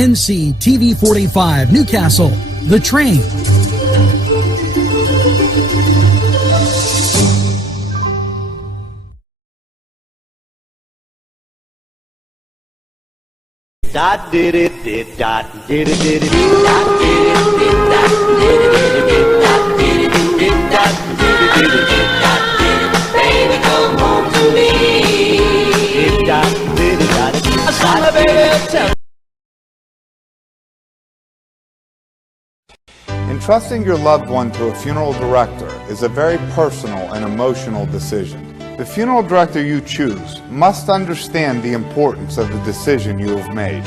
NCTV45 Newcastle, The Train. Dot did it did dot did it did it dot did it did dot did it did dot did it did dot did it did dot did it. Baby, come home to me. Did dot did it dot. I saw my baby tell. Entrusting your loved one to a funeral director is a very personal and emotional decision. The funeral director you choose must understand the importance of the decision you have made.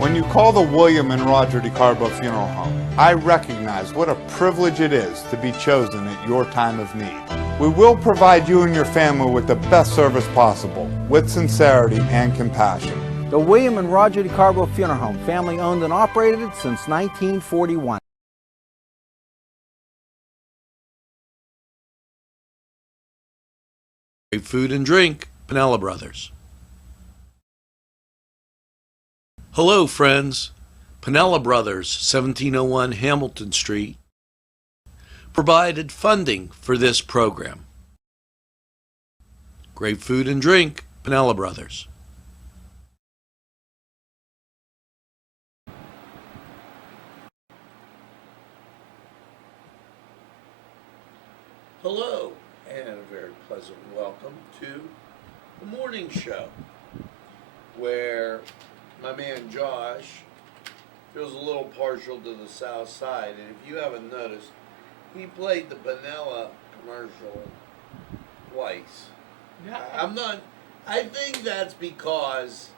When you call the William and Roger DeCarbo Funeral Home, I recognize what a privilege it is to be chosen at your time of need. We will provide you and your family with the best service possible, with sincerity and compassion. The William and Roger DeCarbo Funeral Home, family owned and operated since 1941. Great food and drink, Pinella Brothers. Hello, friends. Pinella Brothers, 1701 Hamilton Street, provided funding for this program. Great food and drink, Pinella Brothers. Hello, and a very pleasant welcome to the morning show, where my man Josh feels a little partial to the South Side, and if you haven't noticed, he played the Pinella commercial twice. Yeah. I think that's because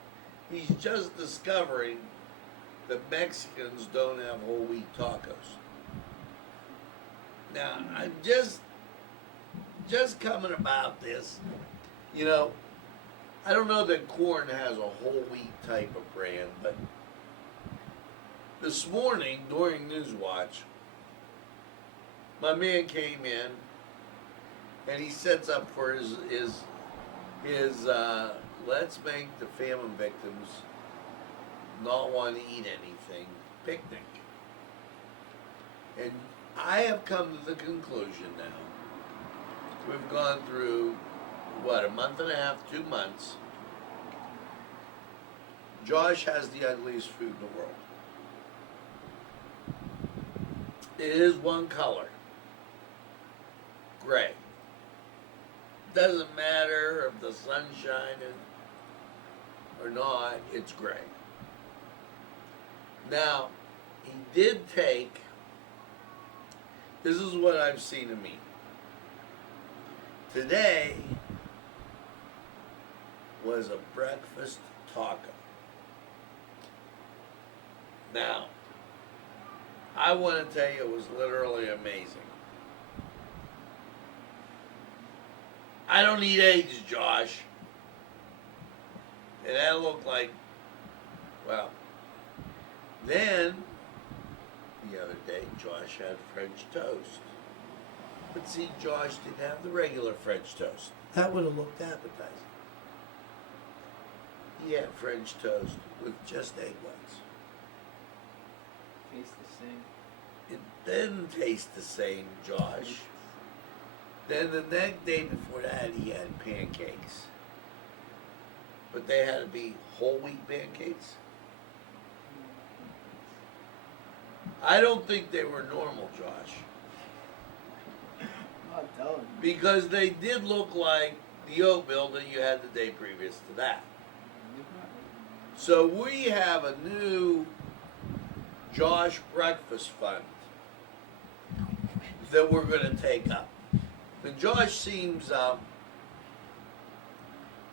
he's just discovering that Mexicans don't have whole wheat tacos. Now, I'm just coming about this, you know, I don't know that corn has a whole wheat type of brand, but this morning during Newswatch, my man came in and he sets up for his let's make the famine victims not want to eat anything picnic. And I have come to the conclusion now, we've gone through, a month and a half, 2 months. Josh has the ugliest food in the world. It is one color. Gray. Doesn't matter if the sun's shining or not, it's gray. Now, he did take, this is what I've seen him eat. Today was a breakfast taco. Now, I want to tell you it was literally amazing. I don't eat eggs, Josh. And that looked like, well, then the other day Josh had French toast. But see, Josh didn't have the regular French toast. That would have looked appetizing. He had French toast with just egg whites. Tastes the same. It didn't taste the same, Josh. Then the next day before that, he had pancakes. But they had to be whole wheat pancakes. I don't think they were normal, Josh. Because they did look like the oatmeal that you had the day previous to that. So we have a new Josh Breakfast Fund that we're going to take up. And Josh seems,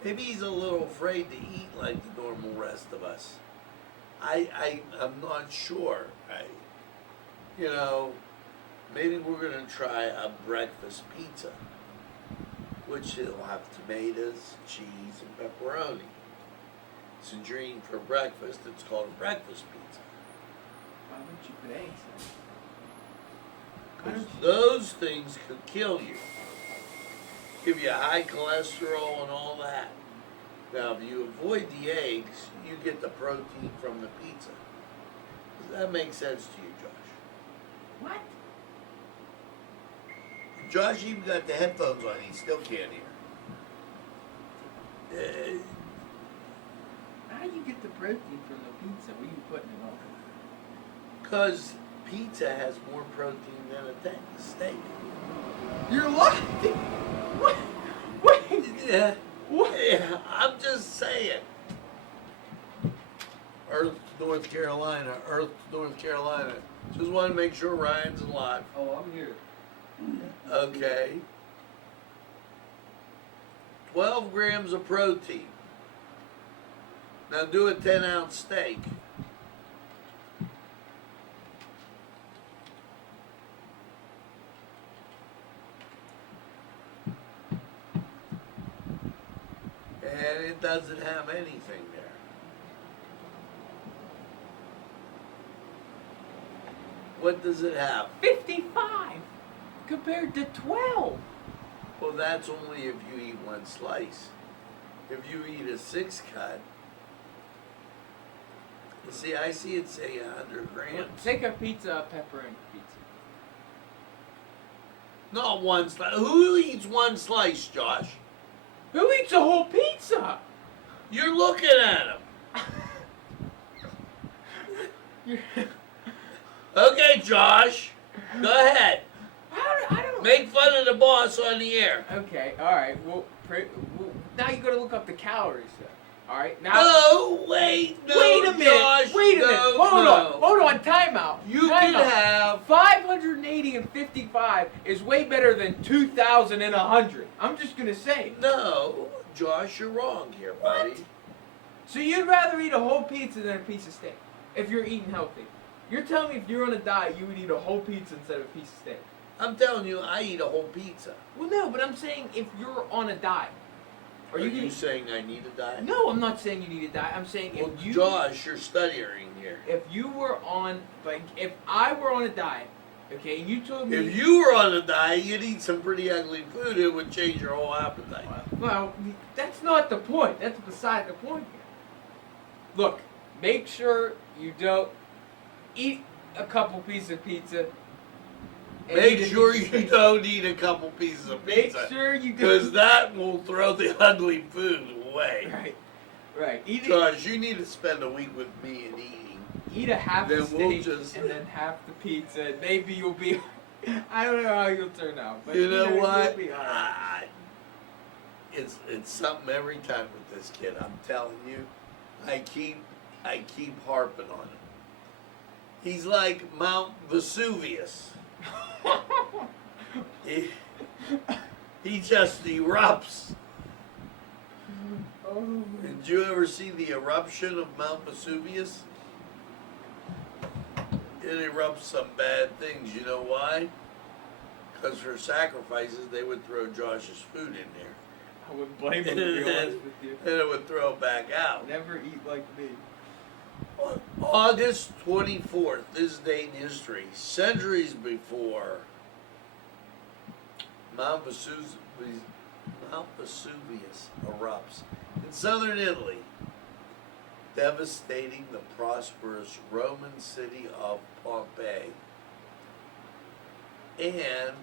maybe he's a little afraid to eat like the normal rest of us. I'm not sure. Maybe we're going to try a breakfast pizza, which will have tomatoes, cheese, and pepperoni. It's a dream for breakfast. It's called a breakfast pizza. Why wouldn't you put eggs in? Because those things could kill you. Give you high cholesterol and all that. Now, if you avoid the eggs, you get the protein from the pizza. Does that make sense to you, Josh? What? Josh even got the headphones on. He still can't hear. How do you get the protein from the pizza? What are you putting it on? Because pizza has more protein than a steak. You're lying. What? Wait. Yeah. What? Yeah, I'm just saying. Earth, North Carolina. Just want to make sure Ryan's alive. Oh, I'm here. Okay. 12 grams of protein. Now do a 10-ounce steak. And it doesn't have anything there. What does it have? 55 compared to 12. Well, that's only if you eat one slice. If you eat a 6-cut, see, I see it say 100 grams. Take a pizza, pepperoni pizza. Not one slice. Who eats one slice, Josh? Who eats a whole pizza? You're looking at him. Okay, Josh. Go ahead. I don't. Make fun of the boss on the air. Okay, all right. Well, now you got to look up the calories. Then. All right. Now. No, wait. No, wait a minute. Josh, Wait a minute. Hold on. Time out. You Time can out. have 580 and 55 is way better than 2,000 and 100. I'm just gonna say. No, Josh, you're wrong here, buddy. What? So you'd rather eat a whole pizza than a piece of steak if you're eating healthy? You're telling me if you're on a diet, you would eat a whole pizza instead of a piece of steak? I'm telling you, I eat a whole pizza. Well, no, but I'm saying if you're on a diet, Are you saying I need a diet? No, I'm not saying you need a diet. I'm saying Well, if you, Josh, you're studying here. if you were on, like, if I were on a diet, okay, and you told me, If you were on a diet, you'd eat some pretty ugly food. It would change your whole appetite. well, that's not the point. That's beside the point here. Look, make sure you don't eat a couple pieces of pizza. and Make eat a sure piece of you steak. don't eat a couple pieces of Make pizza. sure you Because do. that will throw the ugly food away. Right. Josh, you need to spend a week with me and eating. Eat a half Then the we'll steak just- and then half the pizza. And maybe you'll be. I don't know how you'll turn out, but You know what? You'll be all right. It's something every time with this kid. I'm telling you, I keep harping on him. He's like Mount Vesuvius. he just erupts. Oh. Did you ever see the eruption of Mount Vesuvius? It erupts some bad things. You know why? Because for sacrifices, they would throw Josh's food in there. I wouldn't blame him, to be honest with you. And it would throw it back out. Never eat like me. On August 24th, this date in history, centuries before Mount Vesuvius erupts in southern Italy, devastating the prosperous Roman city of Pompeii and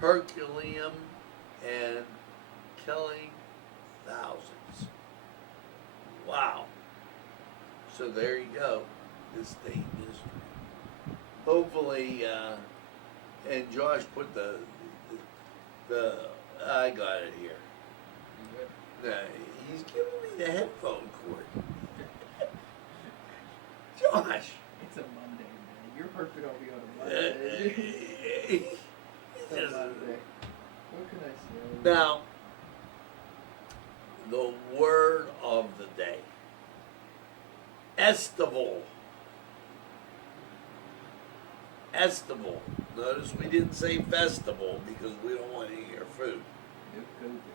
Herculaneum, and killing thousands. Wow. So there you go. This day in history. Hopefully, and Josh put the I got it here. He's giving me the headphone cord. Josh. It's a Monday, man. You're harping on me on a Monday. It's a Monday. What can I say? Now, the word of the day. Estival. Estival. Notice we didn't say festival because we don't want to eat your food. No COVID.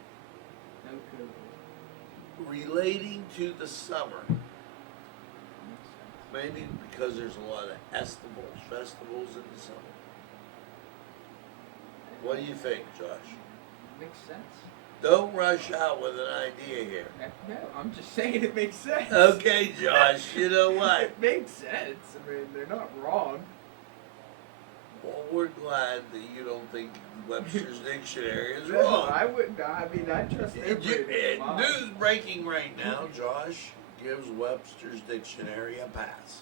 No COVID. Relating to the summer. Makes sense. Maybe because there's a lot of festivals in the summer. What do you think, Josh? Makes sense. Don't rush out with an idea here. No, I'm just saying it makes sense. Okay, Josh, you know what? It makes sense. I mean, they're not wrong. Well, we're glad that you don't think Webster's Dictionary is No, wrong. I wouldn't. I mean, I trust everybody. News breaking right now, Josh gives Webster's Dictionary a pass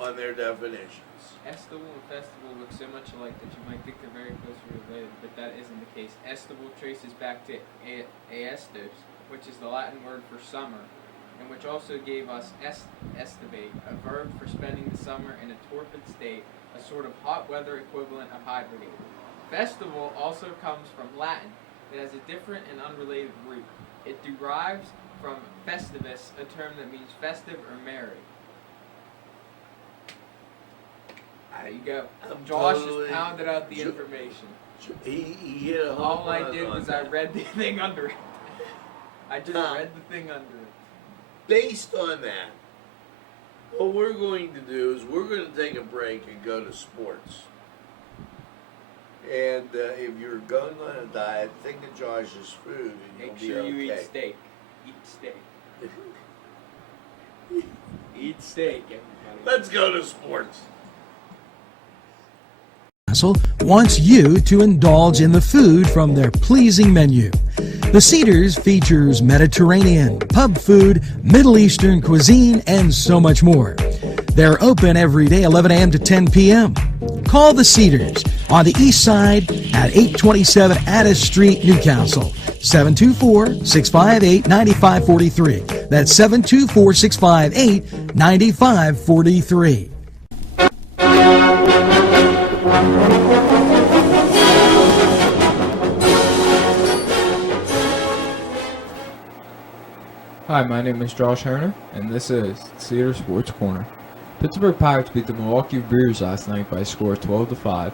on their definitions. Estival and festival look so much alike that you might think they're very closely related, but that isn't the case. Estival traces back to aestos, which is the Latin word for summer, and which also gave us estivate, a verb for spending the summer in a torpid state, a sort of hot weather equivalent of hibernating. Festival also comes from Latin. It has a different and unrelated root. It derives from festivus, a term that means festive or merry. There you go. Josh totally just pounded out the information. He hit a home All I run did on was that. I read the thing under it. I just read the thing under it. Based on that, what we're going to do is we're going to take a break and go to sports. And if you're going on a diet, think of Josh's food and Make you'll sure be you okay. eat steak. Eat steak. Eat steak, everybody. Let's go to sports. Castle wants you to indulge in the food from their pleasing menu. The Cedars features Mediterranean, pub food, Middle Eastern cuisine, and so much more. They're open every day, 11 a.m. to 10 p.m. Call the Cedars on the east side at 827 Addis Street, Newcastle. 724-658-9543. That's 724-658-9543. Hi, my name is Josh Herner, and this is Cedar Sports Corner. Pittsburgh Pirates beat the Milwaukee Brewers last night by a score of 12-5,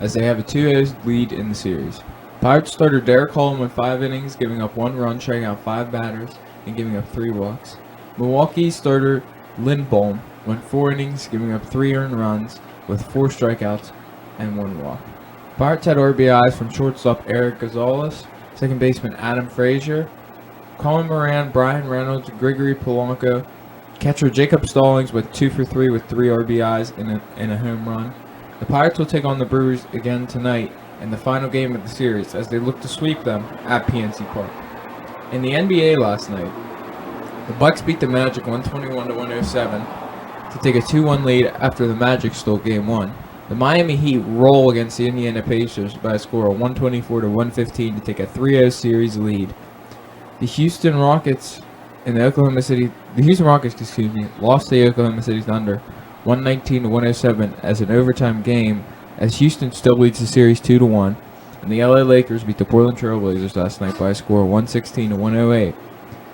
as they have a 2-0 lead in the series. Pirates starter Derek Holm went 5 innings, giving up 1 run, striking out 5 batters, and giving up 3 walks. Milwaukee starter Lindholm went 4 innings, giving up 3 earned runs, with 4 strikeouts and 1 walk. Pirates had RBIs from shortstop Eric Gonzalez, second baseman Adam Frazier, Colin Moran, Brian Reynolds, Gregory Polanco, catcher Jacob Stallings with 2 for 3 with 3 RBIs and a home run. The Pirates will take on the Brewers again tonight in the final game of the series as they look to sweep them at PNC Park. In the NBA last night, the Bucks beat the Magic 121-107 to take a 2-1 lead after the Magic stole Game 1. The Miami Heat roll against the Indiana Pacers by a score of 124-115 to take a 3-0 series lead. The Houston Rockets lost to the Oklahoma City Thunder 119-107 as an overtime game, as Houston still leads the series 2-1, and the LA Lakers beat the Portland Trail Blazers last night by a score of 116-108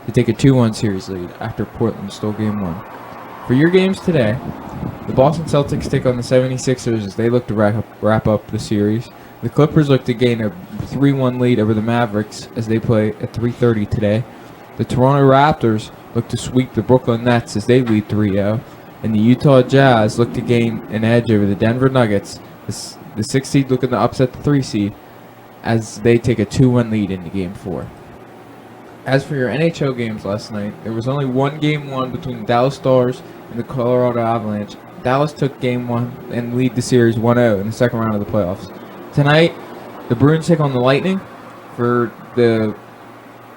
to take a 2-1 series lead after Portland stole Game 1. For your games today, the Boston Celtics take on the 76ers as they look to wrap up the series. The Clippers look to gain a 3-1 lead over the Mavericks as they play at 3:30 today. The Toronto Raptors look to sweep the Brooklyn Nets as they lead 3-0. And the Utah Jazz look to gain an edge over the Denver Nuggets. The 6th seed looking to upset the 3 seed as they take a 2-1 lead into Game 4. As for your NHL games last night, there was only one Game 1 between the Dallas Stars and the Colorado Avalanche. Dallas took Game 1 and lead the series 1-0 in the second round of the playoffs. Tonight, the Bruins take on the Lightning for the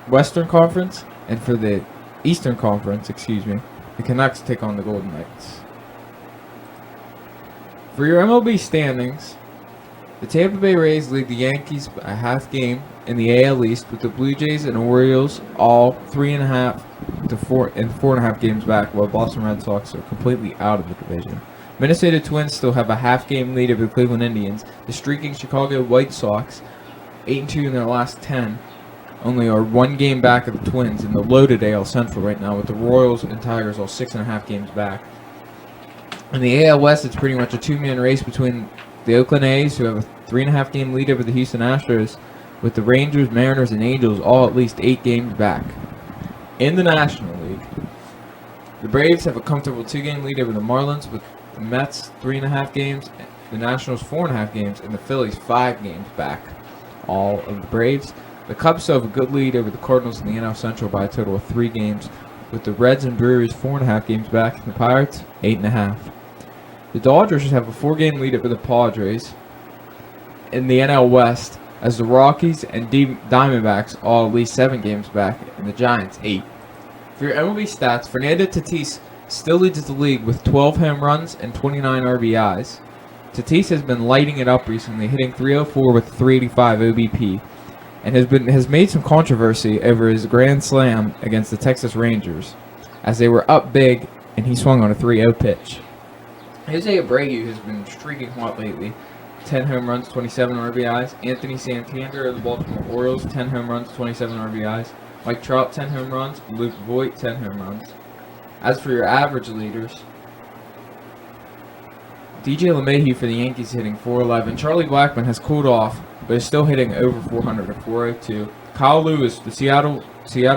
Western Conference, and for the Eastern Conference, the Canucks take on the Golden Knights. For your MLB standings, the Tampa Bay Rays lead the Yankees by a half game in the AL East, with the Blue Jays and Orioles all 3.5 to 4.5 games back, while Boston Red Sox are completely out of the division. Minnesota Twins still have a half-game lead over the Cleveland Indians. The streaking Chicago White Sox, 8-2 in their last 10, only are 1 game back of the Twins in the loaded AL Central right now, with the Royals and Tigers all 6.5 games back. In the AL West, it's pretty much a 2-man race between the Oakland A's, who have a 3.5 game lead over the Houston Astros, with the Rangers, Mariners, and Angels all at least 8 games back. In the National League, the Braves have a comfortable 2-game lead over the Marlins, with the Mets 3.5 games, the Nationals 4.5 games, and the Phillies 5 games back, all of the Braves. The Cubs still have a good lead over the Cardinals in the NL Central by a total of 3 games, with the Reds and Brewers 4.5 games back, and the Pirates 8.5. The Dodgers have a 4-game lead over the Padres in the NL West, as the Rockies and Diamondbacks all at least 7 games back, and the Giants 8. For your MLB stats, Fernando Tatis still leads the league with 12 home runs and 29 RBIs. Tatis has been lighting it up recently, hitting .304 with 385 OBP, and has made some controversy over his grand slam against the Texas Rangers, as they were up big and he swung on a 3-0 pitch. Jose Abreu has been streaking hot lately. 10 home runs, 27 RBIs. Anthony Santander of the Baltimore Orioles, 10 home runs, 27 RBIs. Mike Trout, 10 home runs. Luke Voigt, 10 home runs. As for your average leaders, DJ LeMahieu for the Yankees hitting .411. Charlie Blackmon has cooled off, but is still hitting over .400 at .402. Kyle Lewis, the Seattle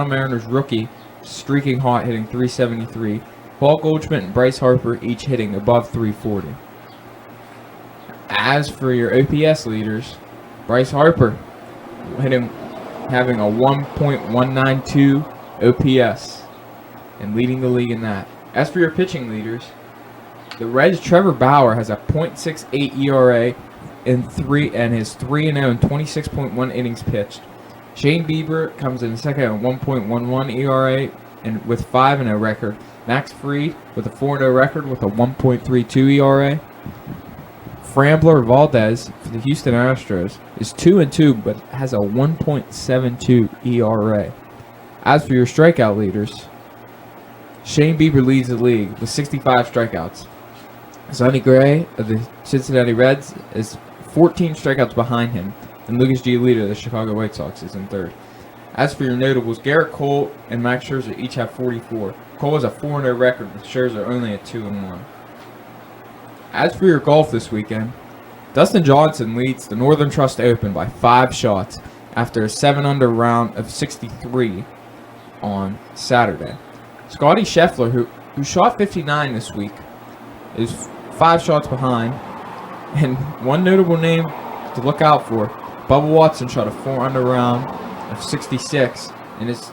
Mariners rookie, streaking hot, hitting .373. Paul Goldschmidt and Bryce Harper each hitting above .340. As for your OPS leaders, Bryce Harper having a 1.192 OPS and leading the league in that. As for your pitching leaders, the Reds' Trevor Bauer has a .68 ERA and his 3-0 and 26.1 innings pitched. Shane Bieber comes in second at 1.11 ERA and with 5-0 record. Max Fried with a 4-0 record with a 1.32 ERA. Framber Valdez for the Houston Astros is 2-2 but has a 1.72 ERA. As for your strikeout leaders, Shane Bieber leads the league with 65 strikeouts. Sonny Gray of the Cincinnati Reds is 14 strikeouts behind him, and Lucas Giolito of the Chicago White Sox is in third. As for your notables, Garrett Cole and Max Scherzer each have 44. Cole has a 4-0 record with Scherzer only at 2-1. As for your golf this weekend, Dustin Johnson leads the Northern Trust Open by 5 shots after a 7-under round of 63 on Saturday. Scotty Scheffler, who shot 59 this week, is 5 shots behind. And one notable name to look out for, Bubba Watson shot a 4-under round of 66 and is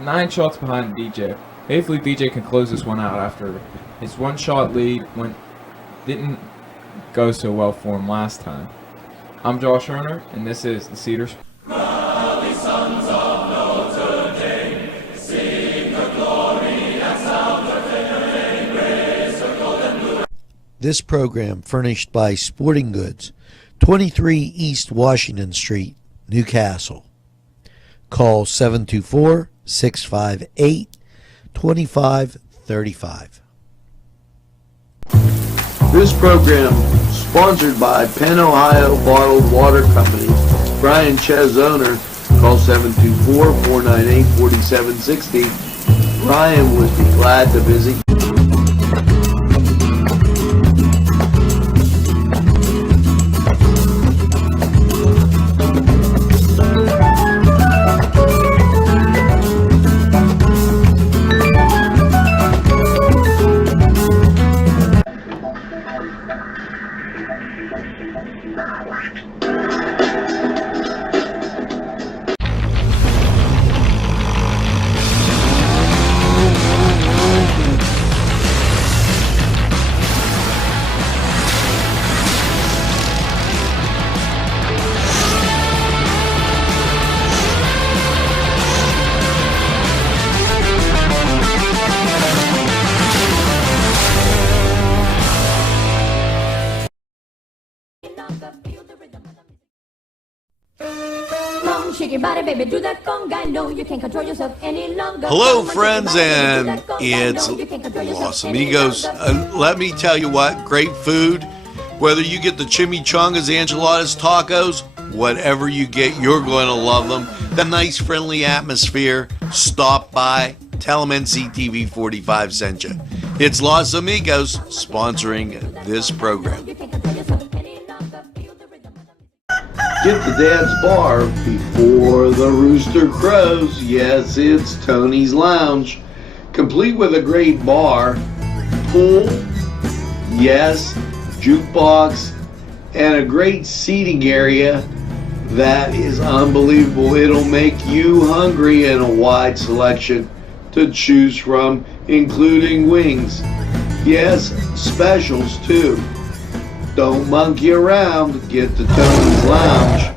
9 shots behind DJ. Hopefully DJ can close this one out after his 1-shot lead didn't go so well for him last time. I'm Josh Herner, and this is the Cedar. This program furnished by Sporting Goods, 23 East Washington Street, Newcastle. Call 724-658-2535. This program sponsored by Penn Ohio Bottled Water Company. Brian Ches, owner, call 724-498-4760. Brian would be glad to visit. Shake your body, baby, do that conga. No, you can't control yourself any longer. Hello, friends, and it's Los Amigos. Let me tell you what, great food. Whether you get the chimichangas, enchiladas, tacos, whatever you get, you're going to love them. The nice, friendly atmosphere. Stop by. Tell them NCTV45 sent you. It's Los Amigos sponsoring this program. Get to Dad's Bar before the rooster crows. Yes, it's Tony's Lounge. Complete with a great bar, pool, yes, jukebox, and a great seating area That is unbelievable. It'll make you hungry, and a wide selection to choose from, including wings. Yes, specials too. Don't monkey around. Get to Tony's Lounge.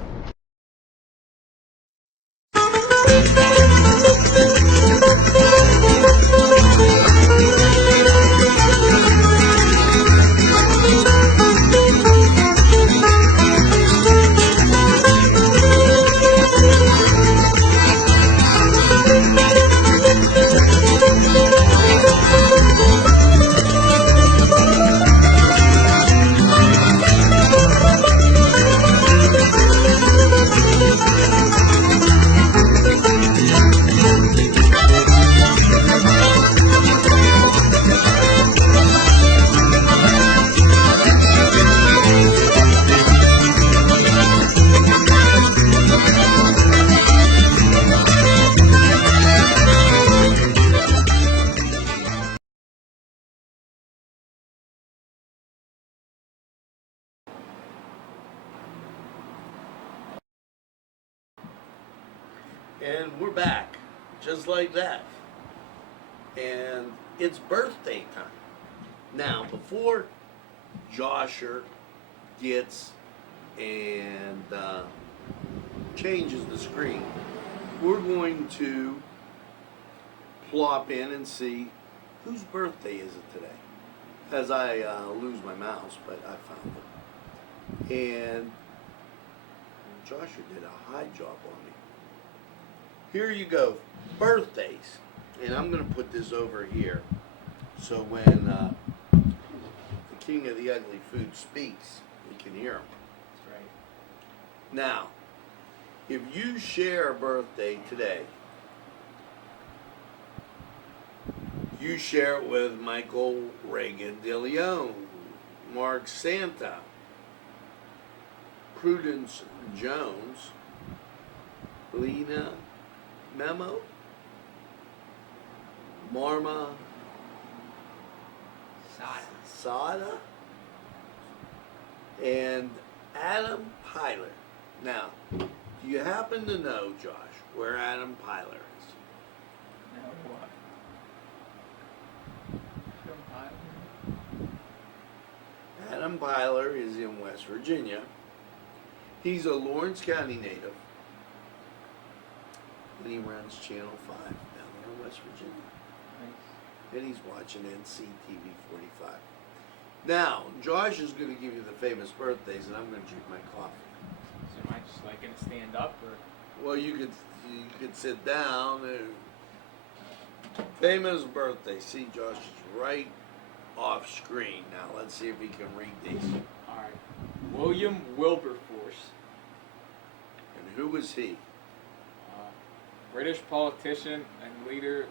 And we're back, just like that. And it's birthday time. Now, before Josher gets and changes the screen, we're going to plop in and see whose birthday is it today. As I lose my mouse, but I found it. And Josher did a high job on me. Here you go, birthdays. And I'm going to put this over here so when the king of the ugly food speaks, you can hear him. That's right. Now, if you share a birthday today, you share it with Michael Reagan de Leon, Mark Santa, Prudence Jones, Lena Memo, Marma Sada, and Adam Pyler. Now, do you happen to know, Josh, where Adam Pyler is? Now what? Adam Pyler is in West Virginia. He's a Lawrence County native. And he runs Channel 5 down there in West Virginia. Nice. And he's watching NCTV45. Now, Josh is going to give you the famous birthdays, and I'm going to drink my coffee. So am I just like gonna stand up or? Well, you could sit down. Famous birthday. See, Josh is right off screen. Now, let's see if he can read these. All right. William Wilberforce. And who was he? British politician and leader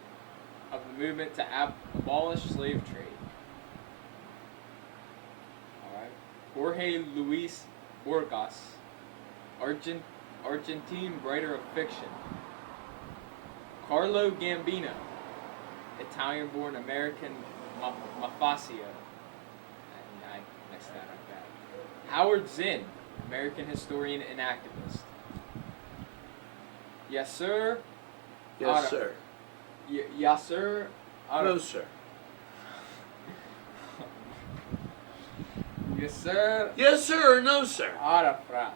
of the movement to abolish slave trade. Alright. Jorge Luis Borges, Argentine writer of fiction. Carlo Gambino, Italian-born American mafioso. I messed that up bad. Howard Zinn, American historian and activist. Yasser. Yes, sir. Yasser. No, sir. Yasser. Yes, sir, or no, sir. Arafat.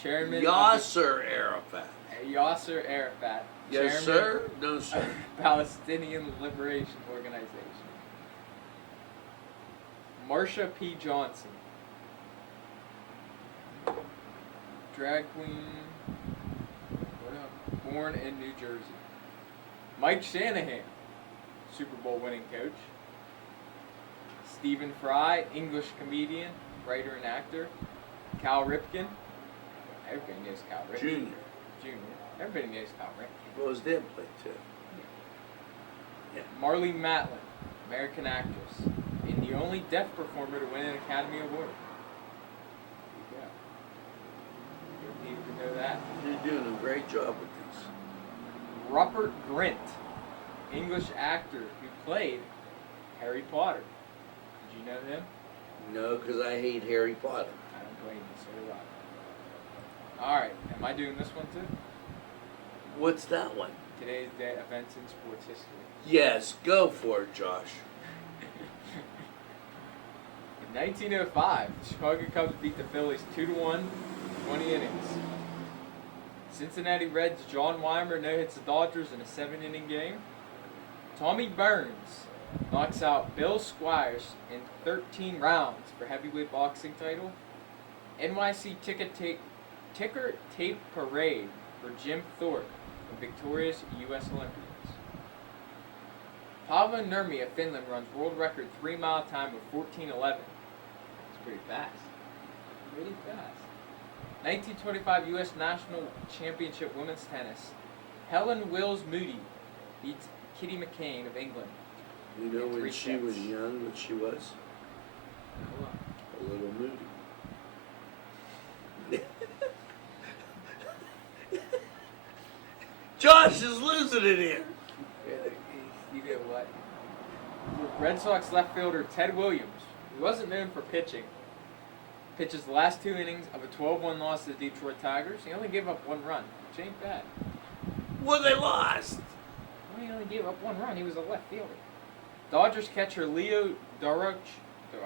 Chairman. Yasser Arafat. Yasser Arafat. Yes, sir. No, sir. Palestinian Liberation Organization. Marsha P. Johnson. Drag queen. Born in New Jersey. Mike Shanahan, Super Bowl winning coach. Stephen Fry, English comedian, writer and actor. Cal Ripken. Everybody knows Cal Ripken. Junior. Everybody knows Cal Ripken. Well, his dad played too. Yeah. Marlene Matlin, American actress, and the only deaf performer to win an Academy Award. Yeah. You needed to know that. You're doing a great job with these. Rupert Grint, English actor who played Harry Potter. Did you know him? No, because I hate Harry Potter. I don't blame you, so do Alright, am I doing this one too? What's that one? Today's day events in sports history. Yes, go for it, Josh. In 1905, the Chicago Cubs beat the Phillies 2-1, 20 innings. Cincinnati Reds' John Weimer no-hits the Dodgers in a 7-inning game. Tommy Burns knocks out Bill Squires in 13 rounds for heavyweight boxing title. NYC ticker tape parade for Jim Thorpe, a victorious U.S. Olympians. Paavo Nurmi of Finland runs world record 3-mile time of 14:11. It's pretty fast. Pretty fast. 1925 U.S. National Championship Women's Tennis. Helen Wills Moody beats Kitty McCain of England. You know in when 3 she sets. was young, what she was? A little moody. Josh is losing it here. You get what? Red Sox left fielder Ted Williams, who wasn't known for pitching, pitches the last 2 innings of a 12-1 loss to the Detroit Tigers. He only gave up 1 run, which ain't bad. Well, they lost. Well, he only gave up 1 run. He was a left fielder. Dodgers catcher Leo Durocher,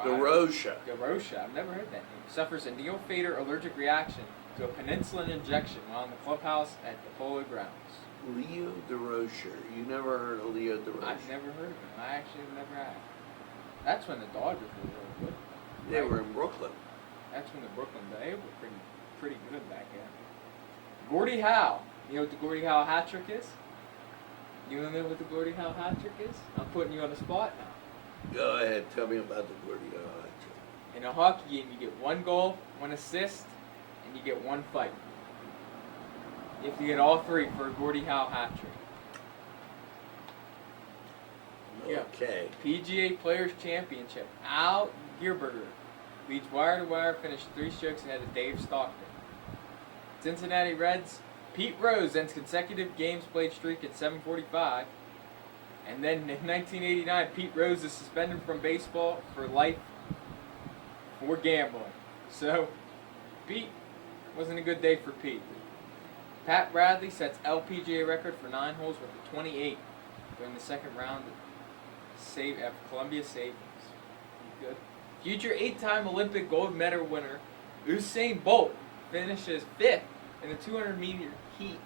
I've never heard that name, suffers a needle fader allergic reaction to a penicillin injection while in the clubhouse at the Polo Grounds. Leo Durocher. You never heard of Leo Durocher? I've never heard of him. I actually never have. That's when the Dodgers were really good. They were in Brooklyn. That's when the Brooklyn they were pretty good back then. Gordie Howe. You know what the Gordie Howe hat trick is? You don't know what the Gordie Howe hat trick is? I'm putting you on the spot now. Go ahead, tell me about the Gordie Howe. In a hockey game, you get 1 goal, 1 assist, and you get 1 fight. You have to get all 3 for a Gordie Howe hat trick. Okay. PGA Players Championship. Al Gierberger leads wire-to-wire, finished 3 strokes ahead of Dave Stockton. Cincinnati Reds. Pete Rose ends consecutive games played streak at 745. And then in 1989, Pete Rose is suspended from baseball for life for gambling. So, Pete, wasn't a good day for Pete. Pat Bradley sets LPGA record for 9 holes with a 28 during the 2nd round of Columbia Savings. Good. Future 8-time Olympic gold medal winner Usain Bolt finishes 5th in the 200-meter heat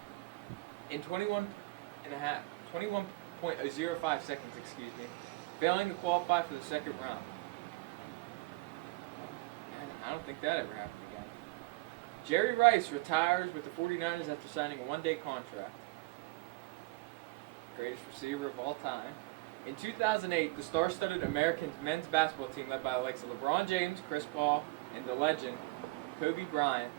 in 21.05 seconds, failing to qualify for the 2nd round. And I don't think that ever happened again. Jerry Rice retires with the 49ers after signing a 1-day contract. Greatest receiver of all time. In 2008, the star-studded American men's basketball team led by the likes of LeBron James, Chris Paul, and the legend Kobe Bryant,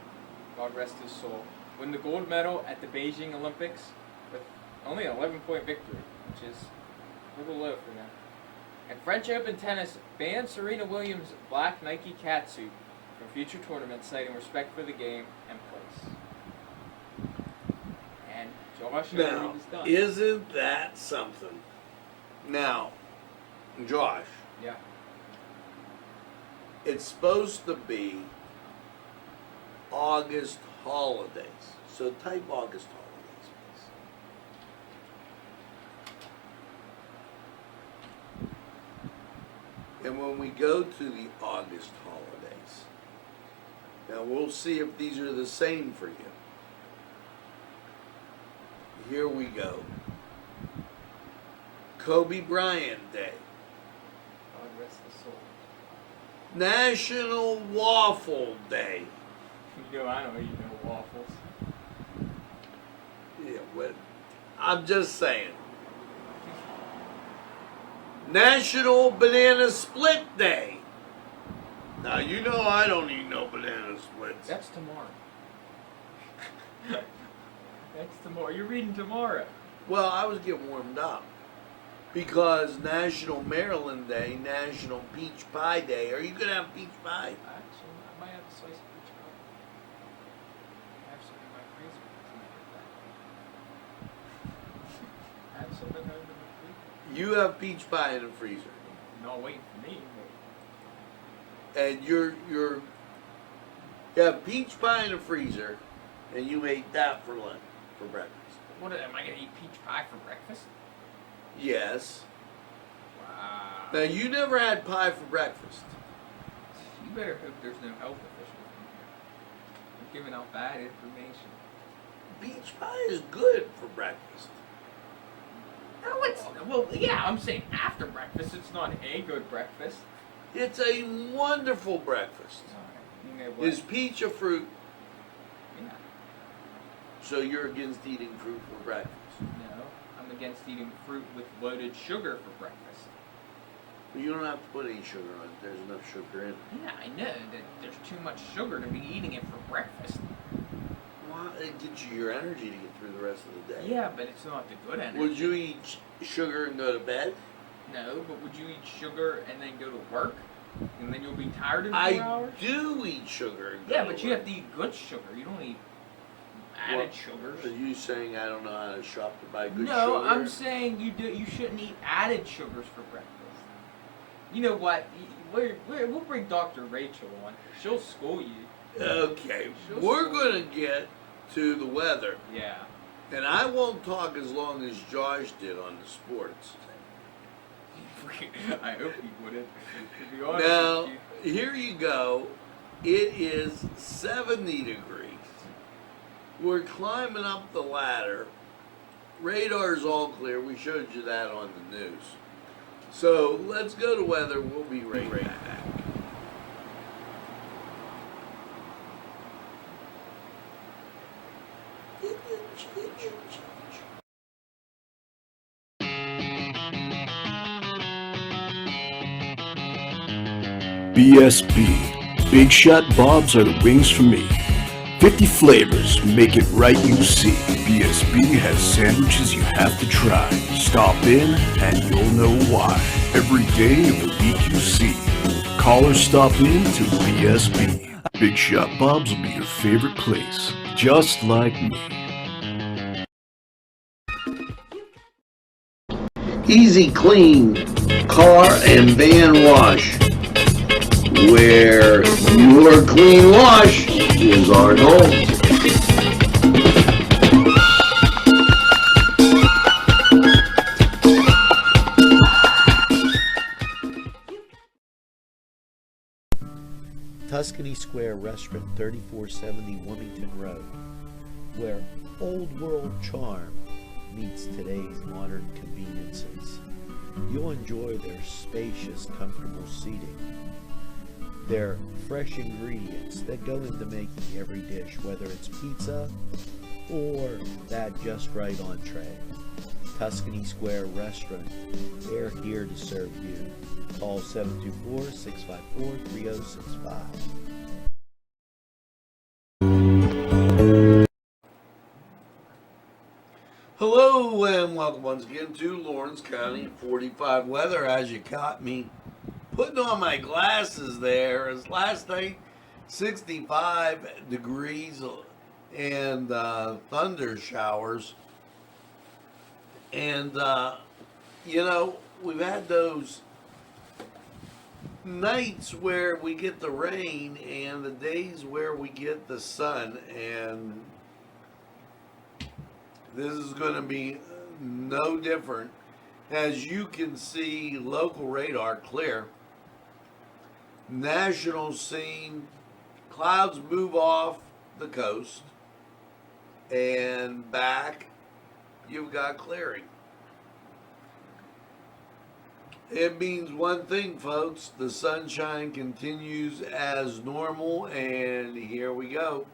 God rest his soul, won the gold medal at the Beijing Olympics with only an 11-point victory, which is a little low for them. And French Open tennis banned Serena Williams' black Nike catsuit from future tournaments, citing respect for the game and place. And Josh Now, is done. isn't that something? Now, Josh. Yeah. It's supposed to be August holidays. So type August holidays, please. And when we go to the August holidays, now we'll see if these are the same for you. Here we go. Kobe Bryant Day. God rest his soul. National Waffle Day. You know, I don't eat no waffles. Yeah, well, I'm just saying. National Banana Split Day. Now, you know I don't eat no banana splits. That's tomorrow. That's tomorrow. You're reading tomorrow. Well, I was getting warmed up. Because National Maryland Day, National Peach Pie Day. Are you going to have peach pie? Actually, I might have a slice of peach pie. I have some in my freezer. I have some in the freezer. You have peach pie in the freezer. No, waiting for me. And you have peach pie in the freezer, and you ate that for lunch, for breakfast. What am I gonna eat peach pie for breakfast? Yes. Wow. Now, you never had pie for breakfast. You better hope there's no health officials in here. You're giving out bad information. Peach pie is good for breakfast. No, it's well, yeah. I'm saying after breakfast, it's not a good breakfast. It's a wonderful breakfast. You know what? Is peach a fruit? Yeah. So you're against eating fruit for breakfast? No, I'm against eating fruit with loaded sugar for breakfast. But you don't have to put any sugar on it. There's enough sugar in it. Yeah, I know that there's too much sugar to be eating it for breakfast. Well, it gets you your energy to get through the rest of the day. Yeah, but it's not the good energy. Would you eat sugar and go to bed? No, but would you eat sugar and then go to work? And then you'll be tired in 4 I hours? do eat sugar and go Yeah, to but you work. have to eat good sugar. You don't eat added sugars. Are you saying I don't know how to shop to buy good sugar? No, I'm saying you shouldn't eat added sugars for breakfast. You know what? We'll bring Dr. Rachel on. She'll school you. Okay, we're going to get to the weather. Yeah. And I won't talk as long as Josh did on the sports. I hope you wouldn't. To be honest Now, with you. here you go. It is 70 degrees. We're climbing up the ladder. Radar's all clear. We showed you that on the news. So let's go to weather. We'll be right back. BSB. Big Shot Bobs are the wings for me. 50 flavors, make it right, you see. BSB has sandwiches you have to try. Stop in and you'll know why. Every day of the week you see. Call or stop in to BSB. Big Shot Bobs will be your favorite place, just like me. Easy Clean Car and Van Wash, where your clean wash is our goal. Tuscany Square Restaurant, 3470 Wilmington Road, where old world charm meets today's modern conveniences. You'll enjoy their spacious, comfortable seating, their fresh ingredients that go into making every dish, whether it's pizza or that just right entree. Tuscany Square Restaurant, they're here to serve you. Call 724-654-3065. Hello and welcome once again to Lawrence County 45 weather. As you caught me putting on my glasses there, as last night 65 degrees and thunder showers. And you know, we've had those nights where we get the rain and the days where we get the sun, and this is going to be no different. As you can see, local radar clear. National scene, clouds move off the coast, and back you've got clearing. It means one thing, folks. The sunshine continues as normal, and here we go.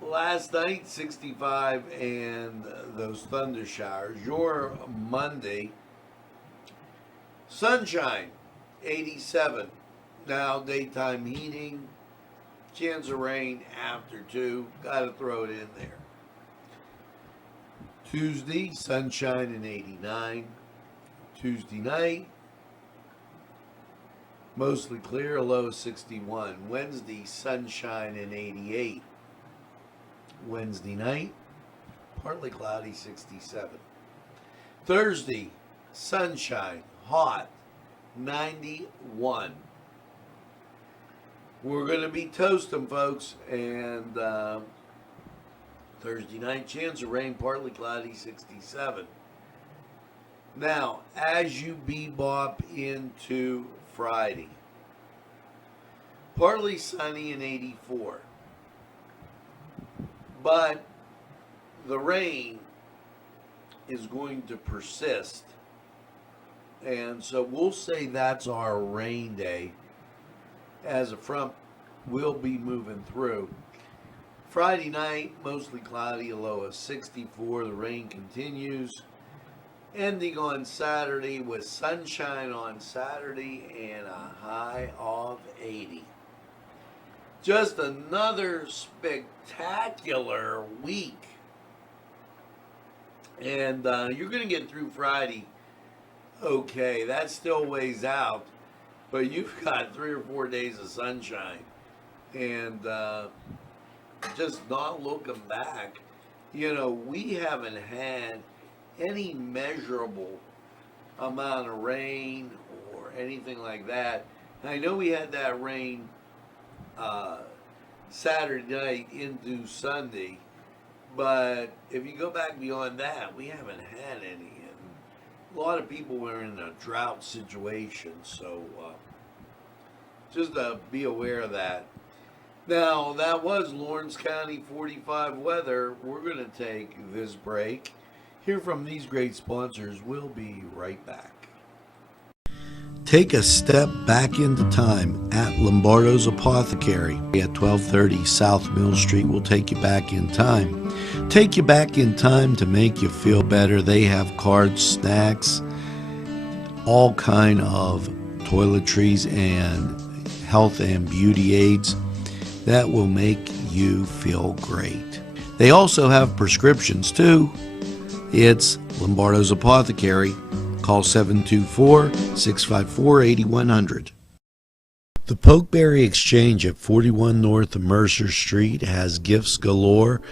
Last night, 65 and those thunder showers. Your Monday, sunshine, 87. Now, daytime heating, chance of rain after 2. Got to throw it in there. Tuesday, sunshine and 89. Tuesday night, mostly clear, a low of 61. Wednesday, sunshine and 88. Wednesday night, partly cloudy, 67. Thursday, sunshine, hot, 91. we're going to be toasting, folks. And Thursday night, chance of rain, partly cloudy, 67. Now, as you bebop into Friday, partly sunny and 84. But the rain is going to persist. And so we'll say that's our rain day as a front will be moving through. Friday night, mostly cloudy, a low of 64. The rain continues. Ending on Saturday with sunshine on Saturday and a high of 80. Just another spectacular week. And you're going to get through Friday okay. That still weighs out. But you've got 3 or 4 days of sunshine. And just not looking back, you know, we haven't had any measurable amount of rain or anything like that. I know we had that rain Saturday night into Sunday, but if you go back beyond that, we haven't had any. And a lot of people were in a drought situation, so just be aware of that. Now, that was Lawrence County 45 weather. We're going to take this break. Hear from these great sponsors. We'll be right back. Take a step back into time at Lombardo's Apothecary at 1230 South Mill Street. Will take you back in time. Take you back in time to make you feel better. They have cards, snacks, all kind of toiletries and health and beauty aids that will make you feel great. They also have prescriptions too. It's Lombardo's Apothecary. Call 724-654-8100. The Pokeberry Exchange at 41 North Mercer Street has gifts galore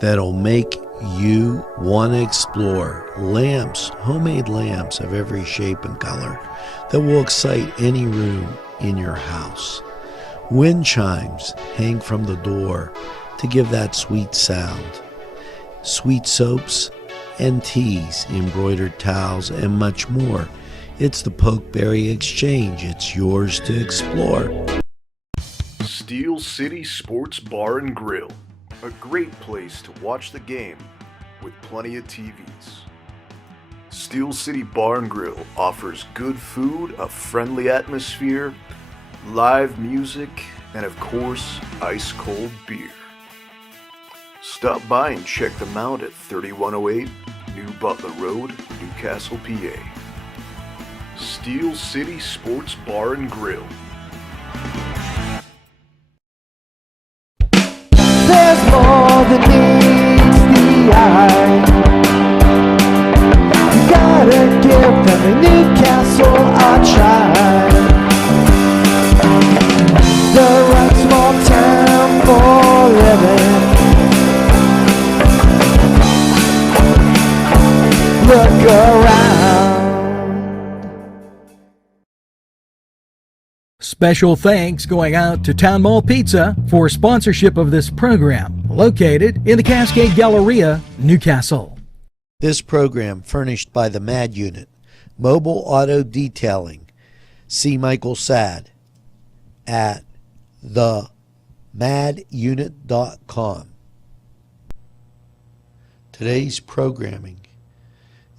that'll make you want to explore. Lamps, homemade lamps of every shape and color that will excite any room in your house. Wind chimes hang from the door to give that sweet sound. Sweet soaps and teas, embroidered towels, and much more. It's the Pokeberry Exchange. It's yours to explore. Steel City Sports Bar and Grill, a great place to watch the game with plenty of TVs. Steel City Bar and Grill offers good food, a friendly atmosphere, live music, and of course, ice-cold beer. Stop by and check them out at 3108 New Butler Road, Newcastle, PA. Steel City Sports Bar and Grill. There's more than meets the eye. You gotta give them a Newcastle a try. The right small town for living. Look around. Special thanks going out to Town Mall Pizza for sponsorship of this program, located in the Cascade Galleria, Newcastle. This program furnished by the MAD Unit, Mobile Auto Detailing. See Michael Sad at themadunit.com. Today's programming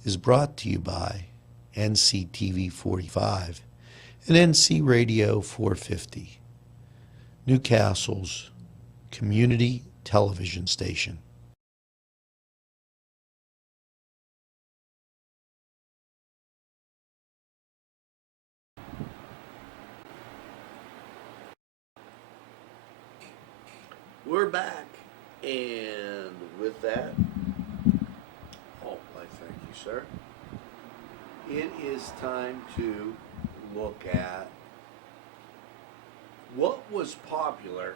is brought to you by NCTV45 and NC Radio 450, Newcastle's community television station. We're back, and with that, I thank you, sir. It is time to look at what was popular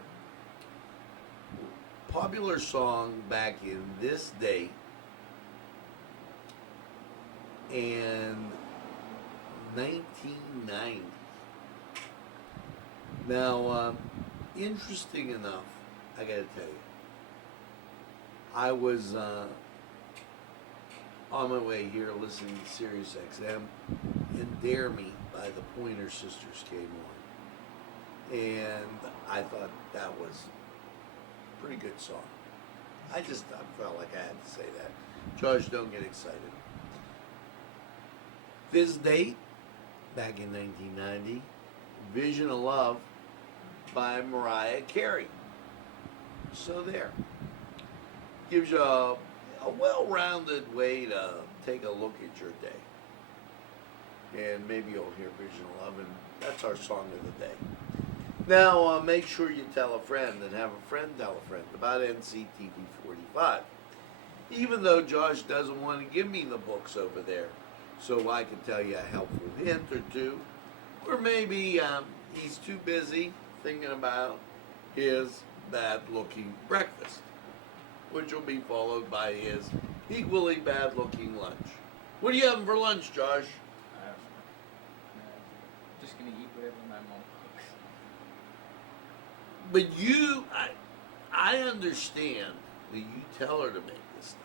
song back in this date in 1990. Now, interesting enough, I gotta tell you, I was on my way here listening to Sirius XM, and Dare Me by the Pointer Sisters came on. And I thought that was a pretty good song. I felt like I had to say that. Josh, don't get excited. This date, back in 1990, Vision of Love by Mariah Carey. So there. Gives you a well-rounded way to take a look at your day. And maybe you'll hear Vision of Love, and that's our song of the day. Now, make sure you tell a friend, and have a friend tell a friend about NCTV45. Even though Josh doesn't want to give me the books over there, so I can tell you a helpful hint or two, or maybe he's too busy thinking about his bad-looking breakfast, which will be followed by his equally bad-looking lunch. What are you having for lunch, Josh? Just gonna eat whatever my mom cooks. But you, I understand that you tell her to make this stuff.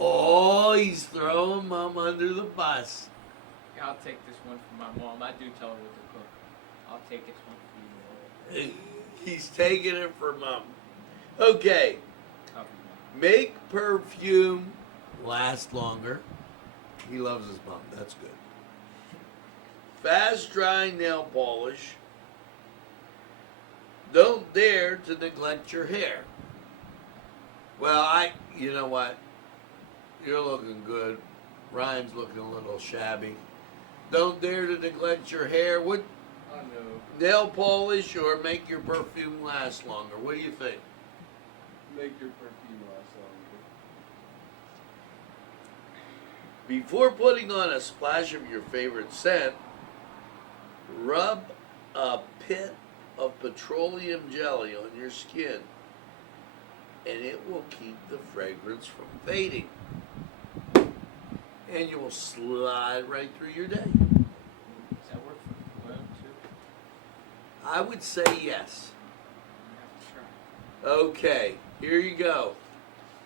Oh, he's throwing Mom under the bus. Yeah, I'll take this one from my mom. I do tell her what to cook. I'll take this one for you. He's taking it for Mom. Okay. Make perfume last longer. He loves his mom. That's good. Fast dry nail polish. Don't dare to neglect your hair. Well, you know what? You're looking good. Ryan's looking a little shabby. Don't dare to neglect your hair. What? Oh no. Nail polish or make your perfume last longer? What do you think? Make your perfume last longer. Before putting on a splash of your favorite scent, rub a pit of petroleum jelly on your skin, and it will keep the fragrance from fading. And you will slide right through your day. Does that work for oil too? I would say yes. I have to try. Okay, here you go.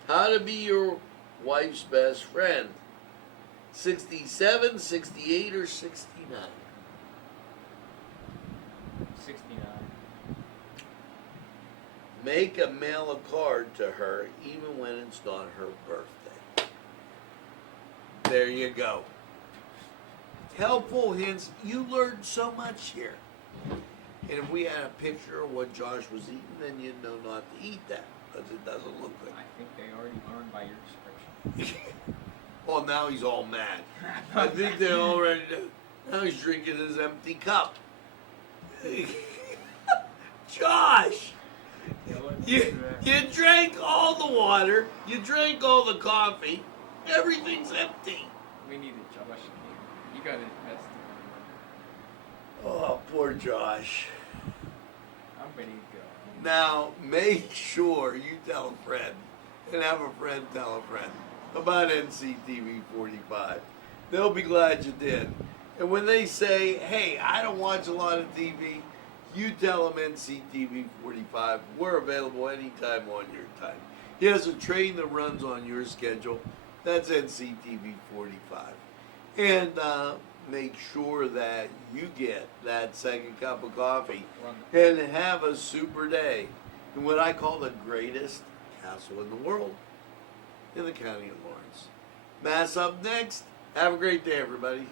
How to be your wife's best friend. 67, 68, or 69? 69. Make a mail a card to her even when it's not her birthday. There you go. Helpful hints. You learned so much here. And if we had a picture of what Josh was eating, then you'd know not to eat that, because it doesn't look good. I think they already learned by your description. Well, now he's all mad. I think they already know. Now he's drinking his empty cup. Josh! You drank all the water, you drank all the coffee, everything's empty. We need it, Josh. You got it best. Oh, poor Josh. I'm ready to go. Now, make sure you tell a friend, and have a friend tell a friend about NCTV45. They'll be glad you did. And when they say, hey, I don't watch a lot of TV, you tell them NCTV45. We're available anytime on your time. He has a train that runs on your schedule. That's NCTV45. And make sure that you get that second cup of coffee and have a super day in what I call the greatest castle in the world, in the county of Lawrence. Mass up next. Have a great day, everybody.